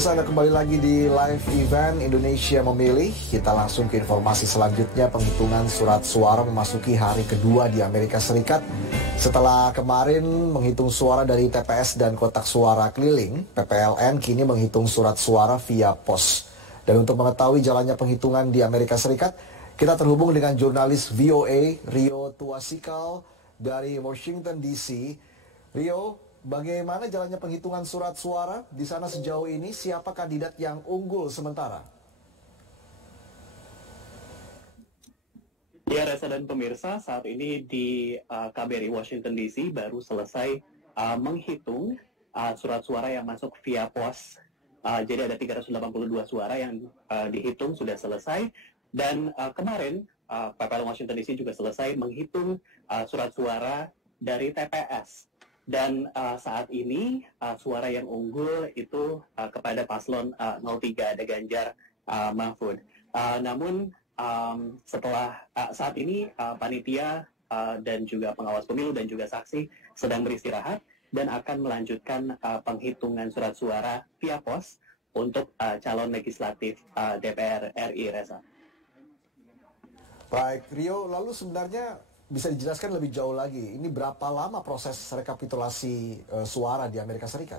Pemirsa, Anda kembali lagi di live event Indonesia Memilih. Kita langsung ke informasi selanjutnya. Penghitungan surat suara memasuki hari kedua di Amerika Serikat. Setelah kemarin menghitung suara dari TPS dan kotak suara keliling, PPLN kini menghitung surat suara via pos. Dan untuk mengetahui jalannya penghitungan di Amerika Serikat, kita terhubung dengan jurnalis VOA Rio Tuasikal dari Washington DC. Rio, bagaimana jalannya penghitungan surat suara di sana sejauh ini? Siapa kandidat yang unggul sementara? Ya, Reza dan pemirsa, saat ini di KBRI Washington DC baru selesai menghitung surat suara yang masuk via pos. Jadi ada 382 suara yang dihitung sudah selesai. Dan kemarin PPLN Washington DC juga selesai menghitung surat suara dari TPS. Dan saat ini suara yang unggul itu kepada paslon 03, ada Ganjar Mahfud. Namun setelah saat ini panitia dan juga pengawas pemilu dan juga saksi sedang beristirahat dan akan melanjutkan penghitungan surat suara via pos untuk calon legislatif DPR RI, Reza. Baik, Rio, lalu sebenarnya bisa dijelaskan lebih jauh lagi, ini berapa lama proses rekapitulasi suara di Amerika Serikat?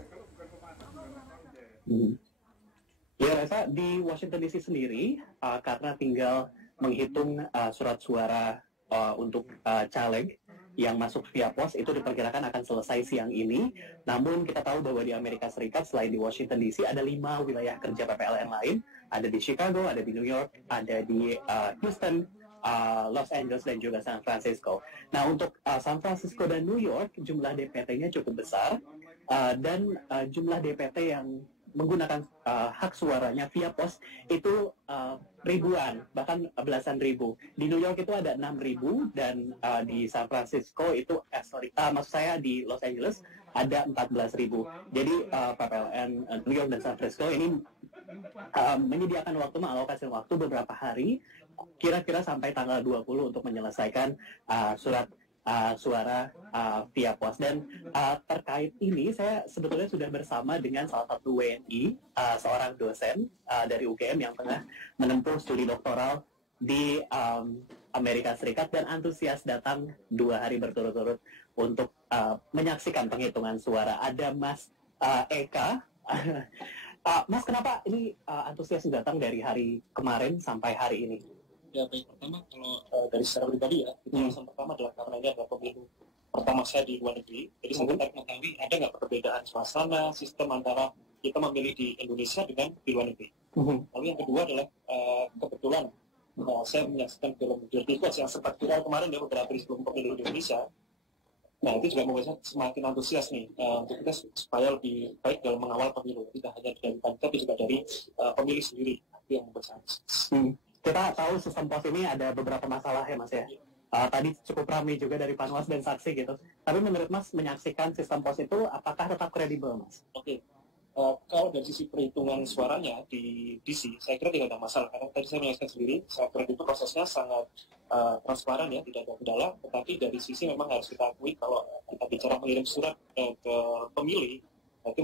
Ya, Reza, di Washington DC sendiri, karena tinggal menghitung surat suara untuk caleg yang masuk via pos, itu diperkirakan akan selesai siang ini. Namun kita tahu bahwa di Amerika Serikat, selain di Washington DC, ada 5 wilayah kerja PPLN lain. Ada di Chicago, ada di New York, ada di Houston, Los Angeles, dan juga San Francisco. Nah, untuk San Francisco dan New York, jumlah DPT-nya cukup besar, dan jumlah DPT yang menggunakan hak suaranya via pos itu ribuan, bahkan belasan ribu. Di New York itu ada 6.000 dan di San Francisco itu, maksud saya di Los Angeles ada 14.000. Jadi PPLN New York dan San Francisco ini menyediakan waktu, mengalokasi waktu beberapa hari, kira-kira sampai tanggal 20 untuk menyelesaikan surat suara via pos. Dan terkait ini saya sebetulnya sudah bersama dengan salah satu WNI, seorang dosen dari UGM yang tengah menempuh studi doktoral di Amerika Serikat dan antusias datang 2 hari berturut-turut untuk menyaksikan penghitungan suara. Ada Mas Eka. Mas, kenapa ini antusias datang dari hari kemarin sampai hari ini? Ya, baik, pertama kalau dari secara pribadi ya, itu alasan pertama adalah karena ini adalah pemilu pertama saya di luar negeri. Jadi saya tertarik mengetahui ada nggak perbedaan suasana, sistem antara kita memilih di Indonesia dengan di luar negeri. Lalu yang kedua adalah kebetulan saya menyaksikan film Dirty Coach yang sempat viral kemarin ya beberapa hari sebelum pemilu di Indonesia. Nah, itu juga membuat saya semakin antusias nih untuk kita supaya lebih baik dalam mengawal pemilu, tidak hanya dari panitia tapi juga dari pemilih sendiri. Itu yang membuat saya antusias. Kita tahu sistem pos ini ada beberapa masalah ya, Mas ya. Tadi cukup ramai juga dari panwas dan saksi gitu. Tapi menurut Mas, menyaksikan sistem pos itu apakah tetap kredibel, Mas? Oke. Kalau dari sisi perhitungan suaranya di DC, saya kira tidak ada masalah. Karena tadi saya menyaksikan sendiri, saya kira itu prosesnya sangat transparan ya, tidak ada kendala. Tetapi dari sisi memang harus kita akui kalau kita bicara mengirim surat ke pemilih, itu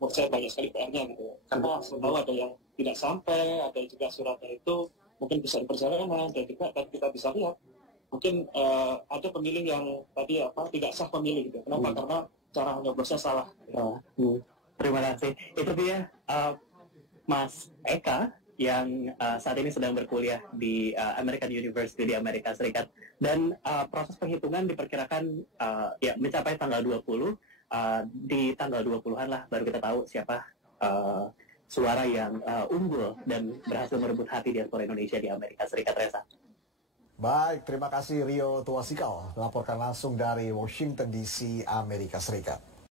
menurut saya banyak sekali PR-nya gitu. Karena selalu ada yang tidak sampai, ada juga suratnya itu mungkin bisa di perjalanan, dan juga tadi kita bisa lihat mungkin ada pemilih yang tadi tidak sah pemilih gitu. Kenapa? Karena cara nyoblosnya salah. Terima kasih. Itu dia Mas Eka yang saat ini sedang berkuliah di American University di Amerika Serikat. Dan proses penghitungan diperkirakan ya mencapai tanggal 20. Di tanggal 20-an lah baru kita tahu siapa suara yang unggul dan berhasil merebut hati diaspora Indonesia di Amerika Serikat, Reza. Baik, terima kasih Rio Tuasikal melaporkan langsung dari Washington DC, Amerika Serikat.